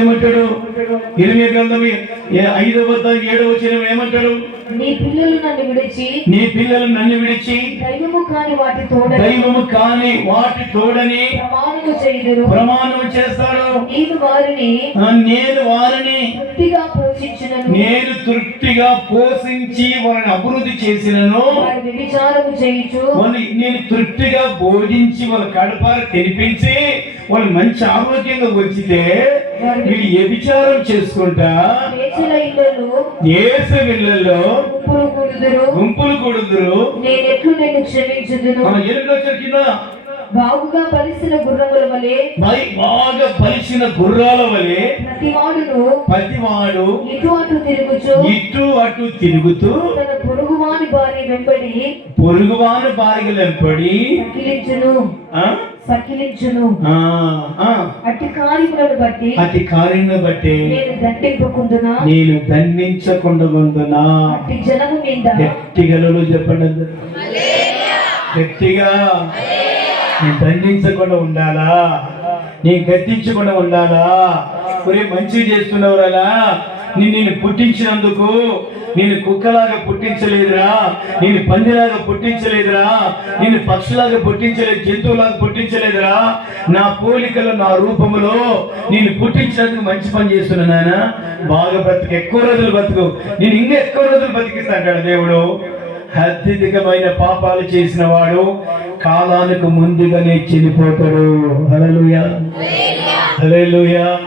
ఏమంటాడు? ఇరవై గ్రంథం ఐదవ ఏడవ వచ్చిన ఏమంటాడు? నీ పిల్లలు నన్ను విడిచి నీ పిల్లలు నన్ను విడిచి దైవము కాని వాటి తోడ దైవము కాని వాటి తోడని ప్రమాణము చేయుదురు. ప్రమాణం చేస్తాడు. నీవు వారిని నేను వారిని తృప్తిగా పోషించినను. నేను తృప్తిగా పోషించి వారిని అభివృద్ధి చేసినను. వారి వ్యభిచారము చేయుచు. నేను తృప్తిగా భోజించి వాళ్ళ కడపార తినిపించి వాళ్ళు మంచి ఆరోగ్యంగా వచ్చితే వీళ్ళు వ్యభిచారం చేసుకుంటా ఏస వీళ్ళల్లో గుంపులు కూడుదురు. గుంపులు నేనెట్లు నిన్ను క్షమించుదును? మన ఎరుగు కింద బాగుగా బలిసిన గుర్రముల వలె బై బాగా పలిచిన గుర్రాల వలె ప్రతివాడును ప్రతివాడు ఇటు అటు తిరుగుచు ఇటు అటు తిరుగుతూ తన పొరుగువాని భార్య వెంబడి పొరుగువాను సకిలించును. ఆ? సకిలించును. ఆ, ఆ, అట్టి కార్యములను బట్టి అతి కార్యం బట్టి నేను దండింపకుందునా నేను దండించకుండా ఉందునా అట్టి జనము మీద. గట్టిగలలో చెప్పండి. గట్టిగా. నేను దండించకుండా ఉండాలా? నేను గద్దించకుండా ఉండాలా? ఒరే మంచి చేస్తున్నవరలా? నేను నేను పుట్టించినందుకు నేను కుక్కలాగా పుట్టించలేదురా. నేను పందిలాగా పుట్టించలేదురా. నేను పక్షులాగా పుట్టించలేదు జంతువులాగా పుట్టించలేదురా. నా పోలికలు నా రూపములో నేను పుట్టించినందుకు మంచి పని చేస్తున్నాను నాయన. బాగా బ్రతుకు ఎక్కువ రోజులు బ్రతుకు. నేను ఇంకా ఎక్కువ రోజులు బతికిస్తాను దేవుడు. అత్యధికమైన పాపాలు చేసిన వాడు కాలానికి ముందుగానే చనిపోతాడు. హల్లెలూయా. హల్లెలూయా.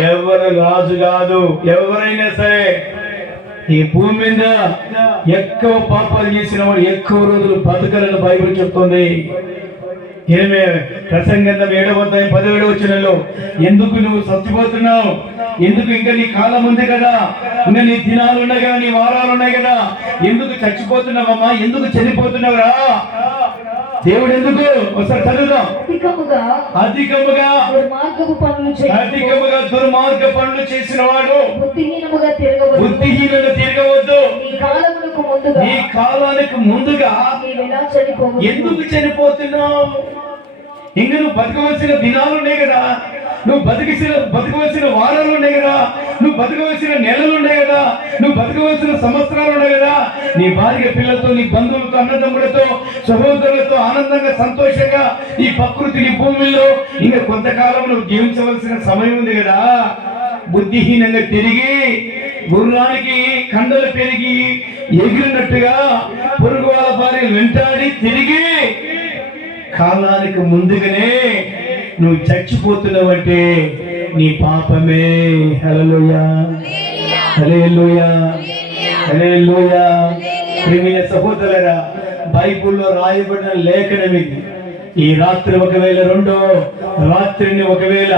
ఎవరు రాజు కాదు ఎవరైనా సరే ఈ భూమి మీద ఎక్కువ పాపాలు చేసిన వాడు ఎక్కువ రోజులు బతకలని బైబిల్ చెప్తుంది. ఏమే? ప్రసంగంధం ఏడవ అధ్యాయం పదిహేడు వచ్చినలో ఎందుకు నువ్వు చచ్చిపోతున్నావు ఎందుకు ఇంకా నీ కాలం ఉంది కదా? ఇంకా నీ దినాలు ఉన్నాయి కదా? నీ వారాలు ఉన్నాయి కదా? ఎందుకు చచ్చిపోతున్నావమ్మా? ఎందుకు చనిపోతున్నావురా? దేవుడు ఎందుకు ఒకసారి చదువుదాం. అధికముగా అధికముగా దుర్మార్గపు పనులు అధికముగా దుర్మార్గ పనులు చేసిన వాడు బుద్ధిహీనముగా తిరగవద్దు. బుద్ధిహీనులు తిరగవద్దు. నీ కాలానికి ముందుగా ఎందుకు చనిపోతున్నావు? ఇంక నువ్వు బతకవలసిన దినాలు ఉన్నాయి కదా. నువ్వు బతికిసిన బతకవలసిన వారాలు ఉన్నాయి కదా. నువ్వు బతకవలసిన నెలలు ఉన్నాయి కదా. నువ్వు బతకవలసిన సంవత్సరాలు ఉన్నాయి కదా. నీ భార్య పిల్లలతో నీ బంధువులతో అన్నదమ్ములతో సహోదరులతో ఆనందంగా సంతోషంగా ఈ ప్రకృతిని భూమిలో ఇంకా కొంతకాలం నువ్వు జీవించవలసిన సమయం ఉంది కదా. బుద్ధిహీనంగా తిరిగి గుర్రానికి కండలు పెరిగి ఎగిరినట్టుగా పొరుగు వాళ్ళ భార్య వెంటాడి తిరిగి కాలానికి ముందుగానే నువ్వు చచ్చిపోతున్నావంటే నీ పాపమే. హలలుయా హల్లెలూయా. హల్లెలూయా. ప్రియమైన సహోదరరా బైబిల్లో రాయబడిన లేఖనం ఇది. ఈ రాత్రి ఒకవేళ రెండో రాత్రిని ఒకవేళ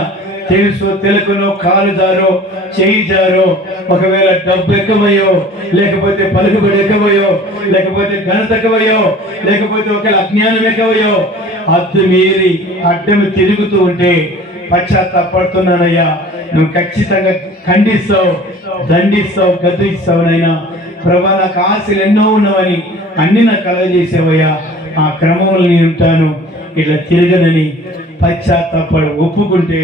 తెలుసు తెలుకునో కాలు జారో చేయి జారో ఒకవేళ డబ్బు ఎక్కువయో లేకపోతే పలుకుబడి ఎక్కువయో లేకపోతే ఘనత ఎక్కువయో లేకపోతే ఒకవేళ అజ్ఞానం ఎక్కువయో అద్దు మీరి అడ్డం తిరుగుతూ ఉంటే పశ్చాత్తాపడుతున్నానయ్యా. నువ్వు ఖచ్చితంగా ఖండిస్తావు దండిస్తావు గద్దిస్తావు నైనా ప్రభా నాకు ఆశలు ఎన్నో ఉన్నవని అన్ని నాకు కలగజేసేవయ్యా. ఆ క్రమంలో నేను ఉంటాను ఇట్లా తిరగనని పశ్చాత్తాపడు ఒప్పుకుంటే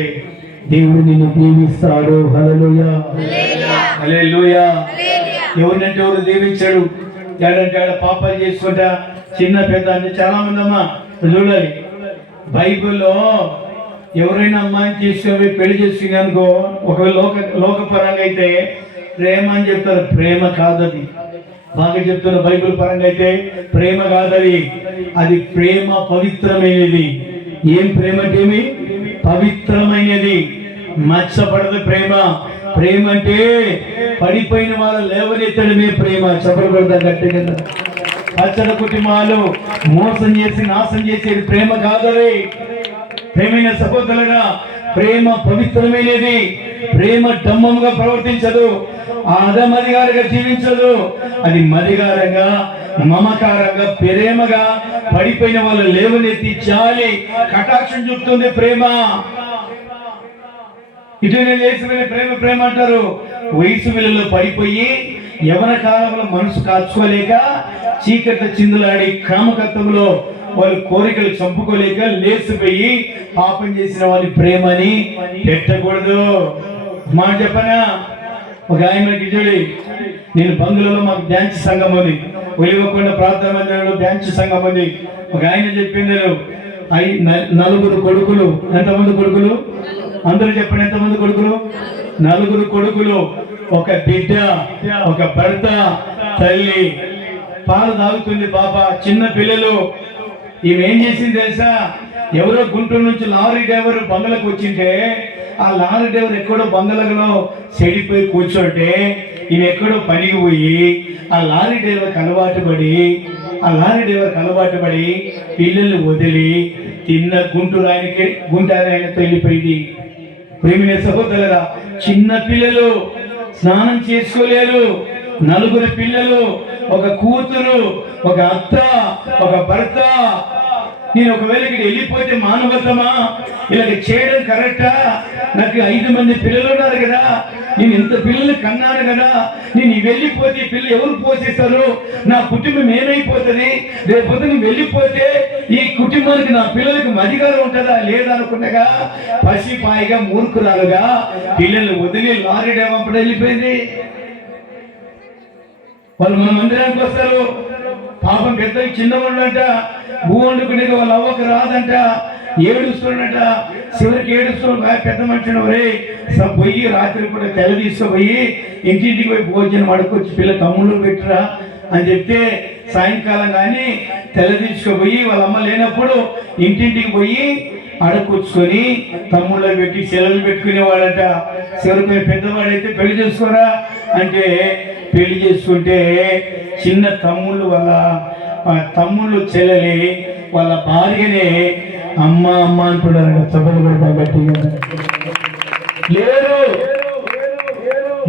దేవుడు నిన్ను దీవిస్తాడు హల్లెలూయా. ఎవరినంటే ఎవరు దీవించాడు? ఏడంటే ఆడ పాపాలు చేసుకుంటా చిన్న పెద్ద అంటే చాలా మంది అమ్మా. చూడాలి. బైబిల్లో ఎవరైనా అమ్మాయిని తీసుకొని పెళ్ళి చేసుకుని అనుకో ఒకవేళ లోక లోకపరంగా అయితే ప్రేమ అని చెప్తారు. ప్రేమ కాదది. బాగా చెప్తున్న బైబిల్ పరంగా అయితే ప్రేమ కాదది. అది ప్రేమ పవిత్రమైనది. ఏం ప్రేమ అంటే పవిత్రమైనది. మచ్చపడదు ప్రేమ. ప్రేమ అంటే పడిపోయిన వాళ్ళు లేవనెత్తడమే ప్రేమ. చెప్పకూడదు గట్టిగా. పచ్చడ కుటుంబాలు మోసం చేసి నాశనం చేసేది ప్రేమ కాదవి. ప్రేమైన సహోదరులరా ప్రేమ పవిత్రమైనది. ప్రేమ డమ్మంగా ప్రవర్తించదు. అధమదిగారుగా జీవించదు. అది మదిగారంగా మమకారంగా ప్రేమగా పడిపోయిన వాళ్ళు లేవనెత్తి చాలి కటాక్షం చూపుతుంది ప్రేమ. ఇటీవల చేసిన ప్రేమ ప్రేమ అంటారు. వయసు విలువలో పడిపోయి యవన కాలంలో మనసు కాచుకోలేక చీకటి చిందులాడి కామకత్వంలో వాళ్ళ కోరికలు చంపుకోలేక లేచిపోయి పాపం చేసిన వారి ప్రేమని పెట్టకూడదు. మాట చెప్పనా? ఒక ఆయన గిజుడి నేను బంధువులలో మాకు డ్యాన్స్ సంఘం ఉంది ఒలివకొండ ప్రార్థన మందిరంలో డ్యాన్స్ సంఘం ఉంది ఒక ఆయన చెప్పింది ఐ న- నలుగురు కొడుకులు ఎంతమంది కొడుకులు? అందరూ చెప్పండి ఎంతమంది కొడుకులు? నలుగురు కొడుకులు ఒక బిడ్డ ఒక భర్త తల్లి. పాలు తాగుతుంది పాప చిన్న పిల్లలు. ఈమె ఏం చేసింది తెలుసా? ఎవరో గుంటూరు నుంచి లారీ డ్రైవర్ బంగలకు వచ్చింటే ఆ లారీ డ్రైవర్ ఎక్కడో బంగళలో చెడిపోయి కూర్చోంటే ఇవి ఎక్కడో పనికి పోయి ఆ లారీ డ్రైవర్కి అలవాటు పడి ఆ లారీ డ్రైవర్కి అలవాటు పడి పిల్లల్ని వదిలి తిన్న గుంటూరు ఆయనకి గుంటారు ఆయనతో వెళ్ళిపోయింది. ప్రేమిన సహోదరుగా చిన్న పిల్లలు స్నానం చేసుకోలేరు. నలుగురు పిల్లలు ఒక కూతురు ఒక అత్త ఒక భర్త. నేను ఒకవేళ ఇక్కడ వెళ్ళిపోతే మానవతమా? ఇలాగ చేయడం కరెక్టా? నాకు ఐదు మంది పిల్లలు ఉన్నారు కదా. నేను ఇంత పిల్లలు కన్నాను కదా. నేను వెళ్ళిపోతే పిల్ల ఎవరు పోషిస్తారు నా కుటుంబం ఏమైపోతుంది? రేపొద్దు నేను వెళ్ళిపోతే ఈ కుటుంబానికి నా పిల్లలకి అధికారం ఉంటుందా లేదా అనుకున్నగా పసిపాయిగా మూర్ఖురాలుగా పిల్లల్ని వదిలి లారీ డేవంపడ వెళ్ళిపోయింది. వాళ్ళు మన మందిరానికి వస్తారు. పాపం పెద్ద అంట భూ వండుకునేది వాళ్ళ అవ్వకు రాదంట ఏడుస్తున్నట చివరికి ఏడుస్తూ పెద్ద మనిషిని ఒరే పోయి రాత్రి కూడా తెల్ల తీసుకుపోయి ఇంటింటికి పోయి భోజనం అడుకొచ్చి పిల్ల తమ్ముళ్ళు పెట్టురా? అని చెప్తే సాయంకాలం కానీ తెల్ల తీసుకుపోయి వాళ్ళ అమ్మ లేనప్పుడు ఇంటింటికి పోయి అడుకొచ్చుకొని తమ్ముళ్ళు పెట్టి సెలవులు పెట్టుకునేవాడట. చివరికి పెద్దవాడైతే పెళ్ళి చేసుకోరా? అంటే పెళ్ళి చేసుకుంటే చిన్న తమ్ముళ్ళు వాళ్ళ ఆ తమ్ముళ్ళు చెల్లెలి వాళ్ళ భార్యనే అమ్మ అమ్మ అంటున్నారు చప్పలు కూడా గట్టిగా లేరు.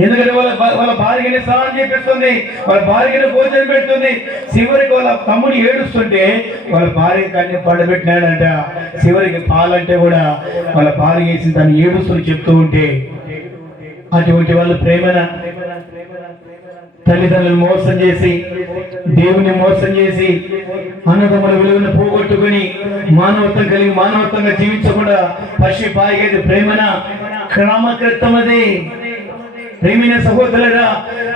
ఎందుకంటే వాళ్ళ వాళ్ళ భార్యని స్నానం చేపిస్తుంది వాళ్ళ భార్యని భోజనం పెడుతుంది. చివరికి వాళ్ళ తమ్ముడు ఏడుస్తుంటే వాళ్ళ భార్య కన్నీ పడబెట్టినాడంట. చివరికి పాలంటే కూడా వాళ్ళ భార్య వేసి తను ఏడుస్తుని చెప్తూ ఉంటే అటువంటి వాళ్ళ ప్రేమన తల్లిదండ్రులు మోసం చేసి దేవుని మోసం చేసి అన్నదమ్ముల విలువను పోగొట్టుకుని మానవత్వం కలిగి మానవత్వంగా జీవించకుండా పశి పాయిగేది ప్రేమన క్రమకృతం అది ప్రేమిన సహోదరుడా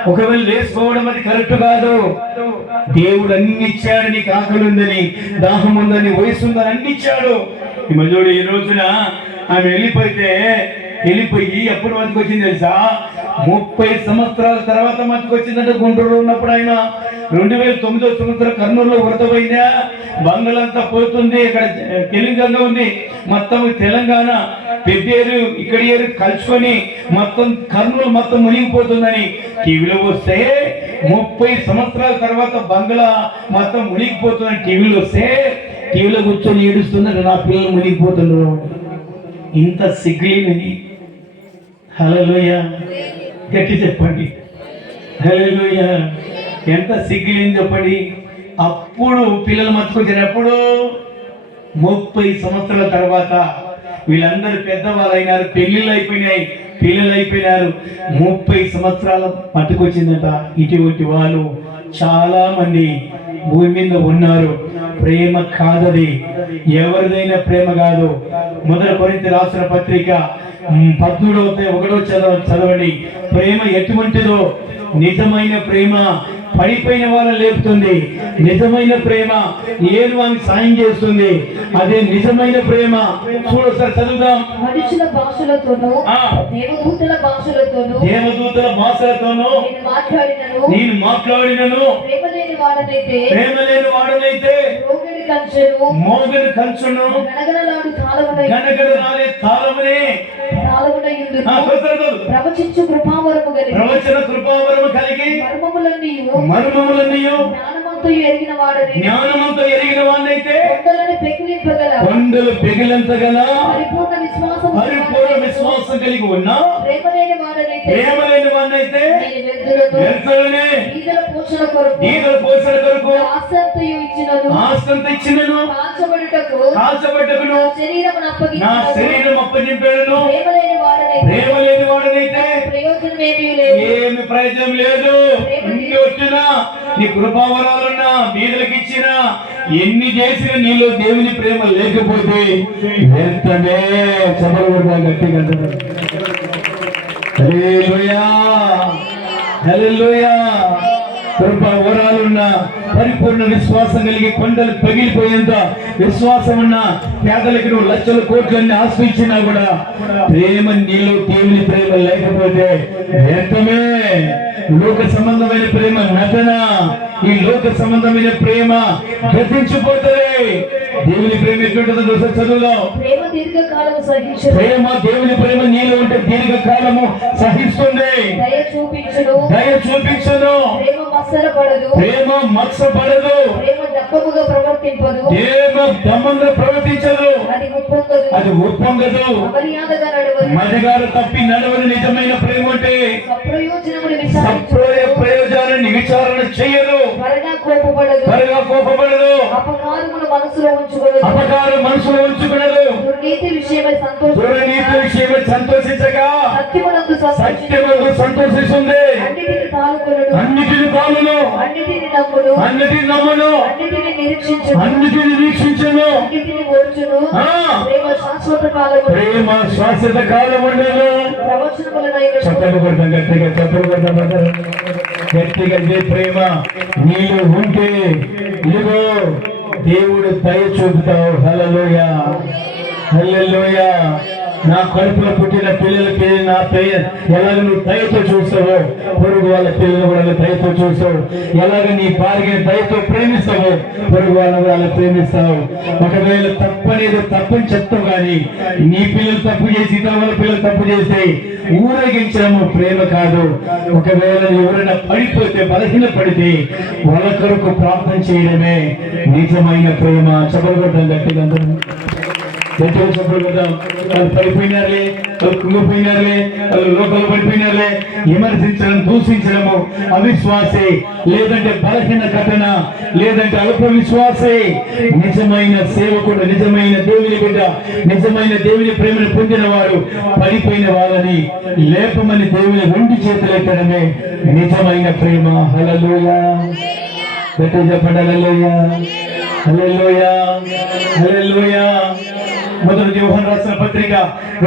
ఒకవేళ లేచిపోవడం అది కరెక్ట్ కాదు. దేవుడు అన్ని ఇచ్చాడు నీకు ఆకలి ఉందని దాహం ఉందని వయసు ఉందని అన్ని ఇచ్చాడు ఈ ఈ రోజున ఆమె వెళ్ళిపోతే వెళ్ళిపోయి ఎప్పుడు మనకి వచ్చింది తెలుసా? ముప్పై సంవత్సరాల తర్వాత మనకు వచ్చిందంటే గుంటూరులో ఉన్నప్పుడు ఆయన. రెండు వేల తొమ్మిదో సంవత్సరం కర్నూలులో వరదపోయిందా అంతా పోతుంది ఇక్కడ తెలంగాణ ఉంది. మొత్తం తెలంగాణ పెద్దేరు ఇక్కడ ఏరు కలుసుకొని మొత్తం కర్నూలు మొత్తం మునిగిపోతుందని టీవీలో వస్తే ముప్పై సంవత్సరాల తర్వాత బంగ్లా మొత్తం మునిగిపోతుందని టీవీలో వస్తే టీవీలో కూర్చొని ఏడుస్తున్నారు నా పిల్లలు మునిగిపోతున్నారు ఇంత సిగ్గులేనిది హలోయ గట్టి చెప్పండి. హలోయ ఎంత సిగ్గులేని చెప్పండి. అప్పుడు పిల్లలు మర్చుకొచ్చినప్పుడు ముప్పై సంవత్సరాల తర్వాత వీళ్ళందరూ పెద్దవాళ్ళు అయినారు పెళ్ళిళ్ళు అయిపోయినాయి పిల్లలు అయిపోయినారు. ముప్పై సంవత్సరాల మట్టుకొచ్చిందట. ఇటువంటి వాళ్ళు చాలా మంది భూమి మీద ఉన్నారు. ప్రేమ కాదది. ఎవరిదైనా ప్రేమ కాదు. మొదటి కొరింత రాసిన పత్రిక అధ్యాయం ఒకటో చదవ చదవండి. ప్రేమ ఎటువంటిదో? నిజమైన ప్రేమ పడిపోయిన వాళ్ళని లేపుతుంది. నిజమైన ప్రేమ ఏది వానికి సాయం చేస్తుంది. అదే నిజమైన ప్రేమ చూడు సార్ చదువుదాం. మనుషుల భాషలతోనూ ఆ. దేవదూతల భాషలతోనూ దేవదూతల భాషలతోనూ నేను మాట్లాడినను. నేను మాట్లాడినను. ప్రేమ వాడనైతే ప్రేమ లేని వాడనైతే రోగిడి కంచెను మోగని కంచును గనగనలాడు తాళమునై గనగడ రాలే తాళమనే తాళమునై ఆ, ఉండును చదువు. ప్రవచించు కృపావరము కలిగి ప్రవచన కృపావరము కలిగి మర్మములన్నీ మర్మములన్నయు. జ్ఞానమంతయు ఎరిగిన వాడని జ్ఞానమంతో ఎరిగిన వాడినైతే కొండలను పెకిలింపగల కొండలు పెగిలంతగల పరిపూర్ణ విశ్వాసము పరిపూర్ణ విశ్వాసం కలిగి ఉన్న ప్రేమ లేని వాడనైతే ప్రేమ లేని వాడినైతే పోషణ కొరకు పోసల కొరకు ఆసక్తియు ఇచ్చినను ఇచ్చినను కాల్చబడుటకు కాల్చబట్టకును శరీరం నా శరీరం అప్పగింపాడును ప్రేమ లేని వాడనైతే ప్రేమ లేని వాడనైతే ప్రయోజనం ఏమీ లేదు. ఏమి ప్రయోజనం లేదు. వచ్చినా నీ కృపావరాలున్నా బీదలకు ఇచ్చినా ఎన్ని చేసినా నీలో దేవుని ప్రేమ లేకపోతే చదవగా గట్టిగా హల్లెలూయా. హల్లెలూయా. కృప వరాలున్న పరిపూర్ణ విశ్వాసం కలిగి కొండలు పగిలిపోయేంత విశ్వాసం ఉన్న పేదలకు నువ్వు లక్షల కోట్లన్నీ ఆశ్రయించినా కూడా ప్రేమ నీలో దేవుని ప్రేమ లేకపోతే వ్యర్థమే. లోక సంబంధమైన ప్రేమ నటన. ఈ లోక సంబంధమైన ప్రేమ గతించిపోతుంది. దేవుని ప్రేమ ఎట్లుంటుందో చూసే చదువులో? ప్రేమ దేవుని ప్రేమ నీలో ఉంటే దీర్ఘకాలము సహిస్తుంది. దయ చూపించును. ప్రేమ మత్సరపడదు. ప్రేమ దప్పముగా ప్రవర్తింపదు. దమ్మంగా ప్రవర్తించదు. అది ఉప్పొంగదు. అది ఒప్పొంగదు అమర్యాదగా నడవదు. మజగారు తప్పి నడవని నిజమైన ప్రేమ అంటే ప్రయోజనాన్ని విచారణ చేయదు. త్వరగా కోపపడదు. త్వరగా కోపపడదు. మనసులో ఉంచుకోదు అపకారం మనసులో ఉంచుకునదు. దుర్నీతి విషయమై దురనీతి విషయమై సంతోషించగా అన్నిటిని నమ్మును అన్నిటిని నమ్మును అన్నిటిని నిరీక్షించును. అన్నిటిని వీక్షించను అన్నిటిని ఓర్చును. ఆ. ప్రేమ శాశ్వత ప్రేమ కాలం కొడతాం గట్టిగా కొడతాం. గట్టిగా ప్రేమ. ఉంటే ఇదిగో దేవుడు దయ చూపుతావు. హల్లెలూయ. హల్లెలూయ. నా కడుపులో పుట్టిన పిల్లలకి నా పేరు ఎలాగ నువ్వు దయతో చూసావో పొరుగు వాళ్ళ పిల్లలు కూడా దయతో చూసావు ఎలాగ నీ భార్యని దయతో ప్రేమిస్తావో? పొరుగు వాళ్ళని వాళ్ళని ప్రేమిస్తావు. ఒకవేళ తప్పనేది తప్పని చెప్తావు కానీ నీ పిల్లలు తప్పు చేసి వాళ్ళ పిల్లలు తప్పు చేస్తే ఊరేగించడము ప్రేమ కాదు. ఒకవేళ ఎవరైనా పడిపోతే బలహీన పడితే వాళ్ళ కొరకు ప్రార్థన చేయడమే నిజమైన ప్రేమ. చెప్పగొట్టడం గట్టిగా అందరూ గట్టిగా చెప్పగలుగుతాం వాళ్ళు పడిపోయినారులే వాళ్ళు కుంగిపోయినారులే వాళ్ళు లోపల పడిపోయినారులే. విమర్శించడం దూషించడము అవిశ్వాసే. లేదంటే బలహీన ఘటన లేదంటే అల్ప విశ్వాసే. నిజమైన సేవకుడు నిజమైన దేవుని బిడ్డ నిజమైన దేవుని ప్రేమను పొందిన వాడు పడిపోయిన వాళ్ళని లేపమని దేవుని రెండు చేతులు ఎత్తడమే నిజమైన ప్రేమ. హలలోయ గట్టిగా చెప్పండి హల్లెలూయా. హల్లెలూయా. హల్లెలూయా. మొదటి యోహన్ రాసిన పత్రిక